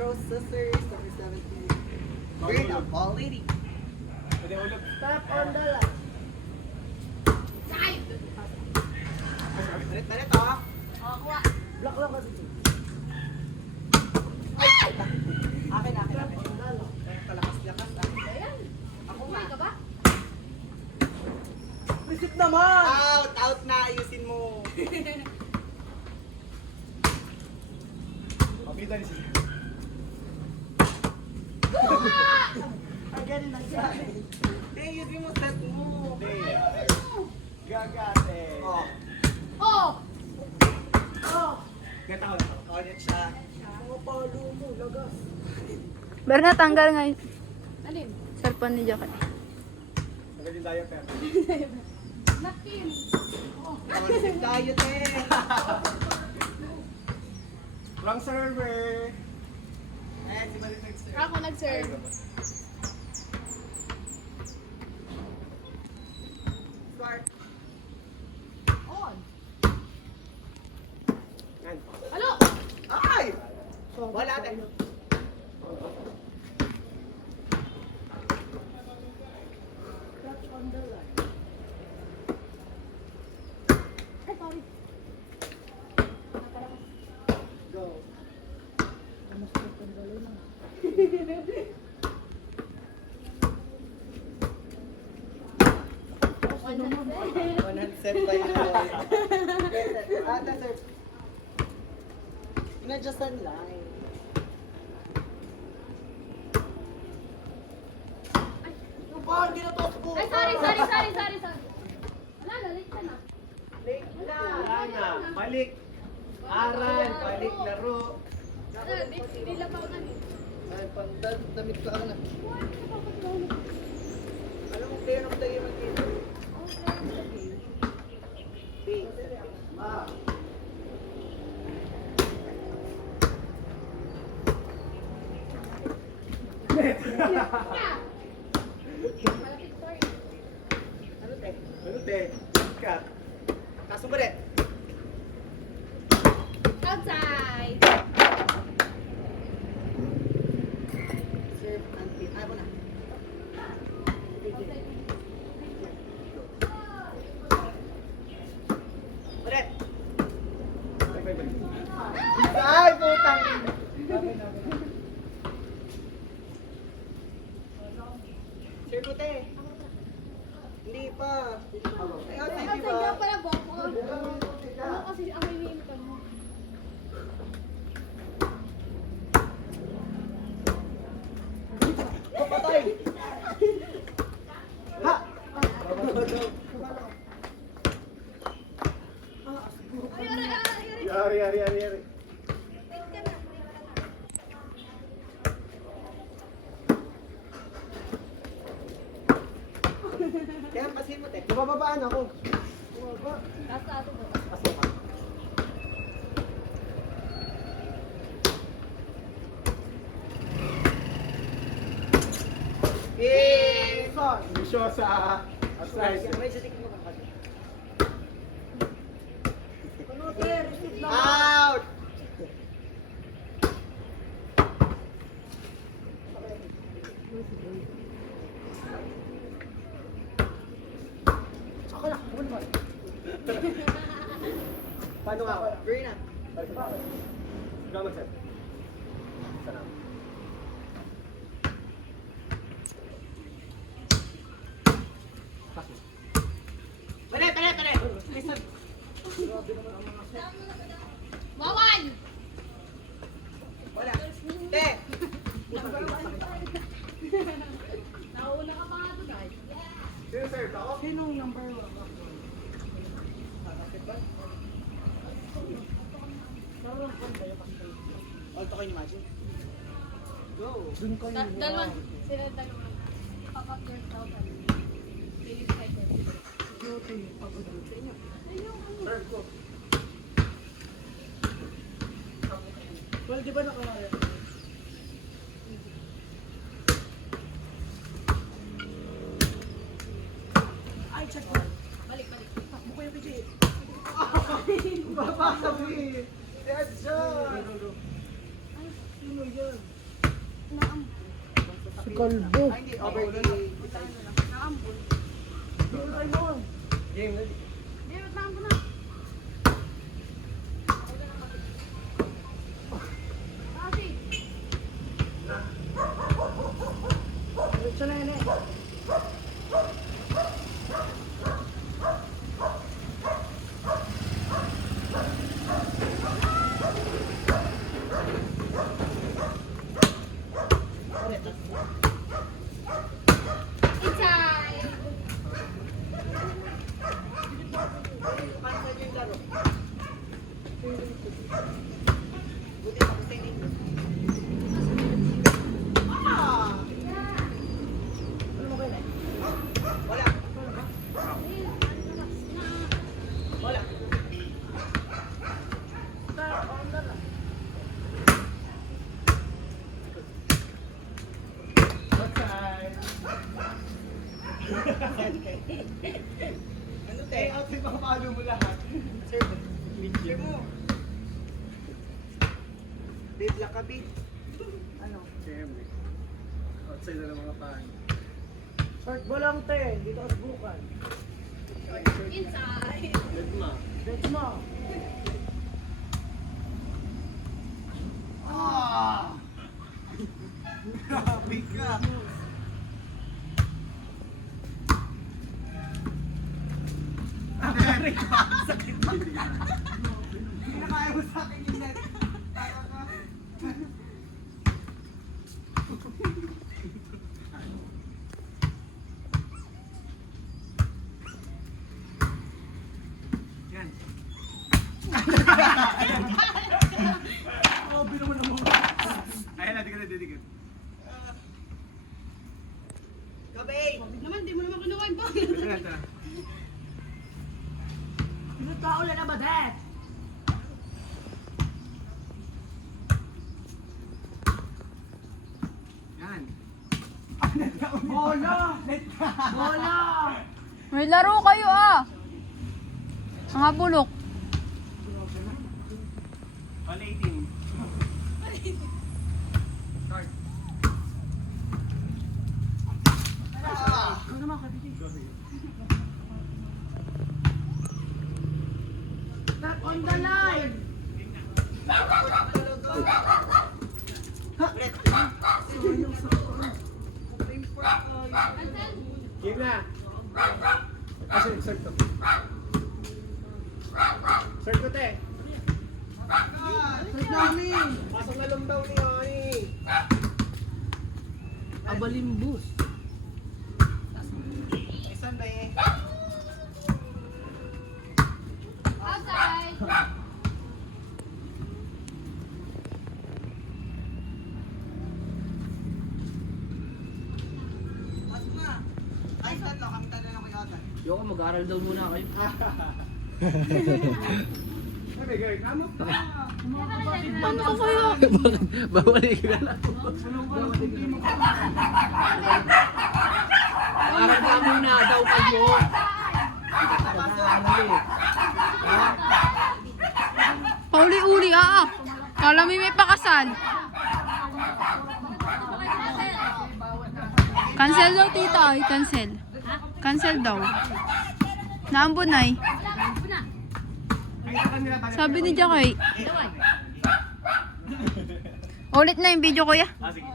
Cross Sisters, number 17. Green, a ball lady. Pwede ulog. Tap on the line. Talit ah. Block lang kasi. Akin. Palakas-lakas ah. Ako nga. Visit naman! Out na, ayusin mo. Mabida ni siya. Ang galing ng sabi. Hindi, ayusin mo, set mo. Hindi. Gagate. Oh, Gataw. ulit siya. Mga palo mo, lagas. Pero natanggal ngayon. Alin? Cellphone ni Jackie. Tagal yung diaper. Napkin. Ulit tayo, te. Wrong server. Si Marin nag-serve. Ako nag-serve. Start. On. Yan. Alo! Ay! Wala, te. Tap on the line. Ay, sorry. Go. Mas matandalo na. One hand set. 100 tayo. Serve. Inadjust ang line. Ano ba? Hindi na top ko. Ay, sorry. Wala na, late ka na. Late na. Wala na. Balik. Aral. Balik laro. Hindi lang pa ano. Ay, damit ka na. Alam mo, player of the game ang dito. Malapit, sorry. Ano, te? Ano te? Cut. Kaso ba, te? Outside. Serve and pin. Ako na. Ulit. Ay, putang. Serve mo, te. Hindi pa. Ay, outside, di Outside ba? ka pala, Boko. Ano kasi ang hinihintan mo? Patay! Ha! Yari. Kaya pasin mo, te. Nabababaan ako. Nasa ato ba? Pasok ka. Yay! Bisyo sa outside. May sitik mo ka kasi. Ano, te? Receive na. Out! Ako na. Ako naman. Paano nga ako? Green na. Ikaw mag-set. Sana. Pare! Listen. Wawan! Wala. Te! Nauna ka pa nga doon, ay. Sino serve ako? Sinong number 1? Alto kayo ni Magic. Go! Dun kayo. Dalawang. Sila dalawang. Papak yourself and feel excited. Beauty. Pagod sa inyo. Serve ko. Well, di ba nakalaya? Ay, check mo. Balik. Takbo kayo, PJ. Babasabi! Dead shot! Sino yun. Si Kalbo. Ay, hindi. Over the Naambon. Dito tayo. Game, ready? Hindi, naambon na. Kasi, Diretso na yun eh. inside. Cancel yung laro. Buti ako sa inyo. Ah! Ano mo kayo? Wala. Wala. Outside. Ano Eh, te? outside baka paano mo lahat. Sir, sir mo. Babe, lakabi. Ano? Siyempre. Outside na ng mga pan. Short ball lang te. Dito ka sa bukan. Inside. Let ma. Diretso mo. Ah! Grabe ka. Aray ka. Sakit mo. Pinakaya mo sa akin yung net. Tama ka. Yan. Grabe naman ang mga. Ayan na, dikit. Gabi! Naman, di mo naman kinuha yung ball. Ito. Sino tao lang na ba, Dad? Yan. Bola! Bola! May laro kayo ah. Mga bulok. 118. Start. Ano naman kapitid? Not on the line! Game na. Start to. Start ko, te. Start namin! Pasok na lang daw ni Ani. Abalimbus. Isan ba eh? Outside. Mas na. Ay, tatlo. Kami tatlo na kayo ata. Yoko, mag-aaral daw muna kayo. Sabi, Greg, ano pa? Ano ko kayo? Babalik ka na. Aaral ka muna daw kayo. Pauli-uli ah. Kala mo may pakasal. Cancel daw tita. Ay, cancel. Cancel daw. Naambon ay. Sabi ni Jakay. Ulit na yung video kuya. Ah, sige.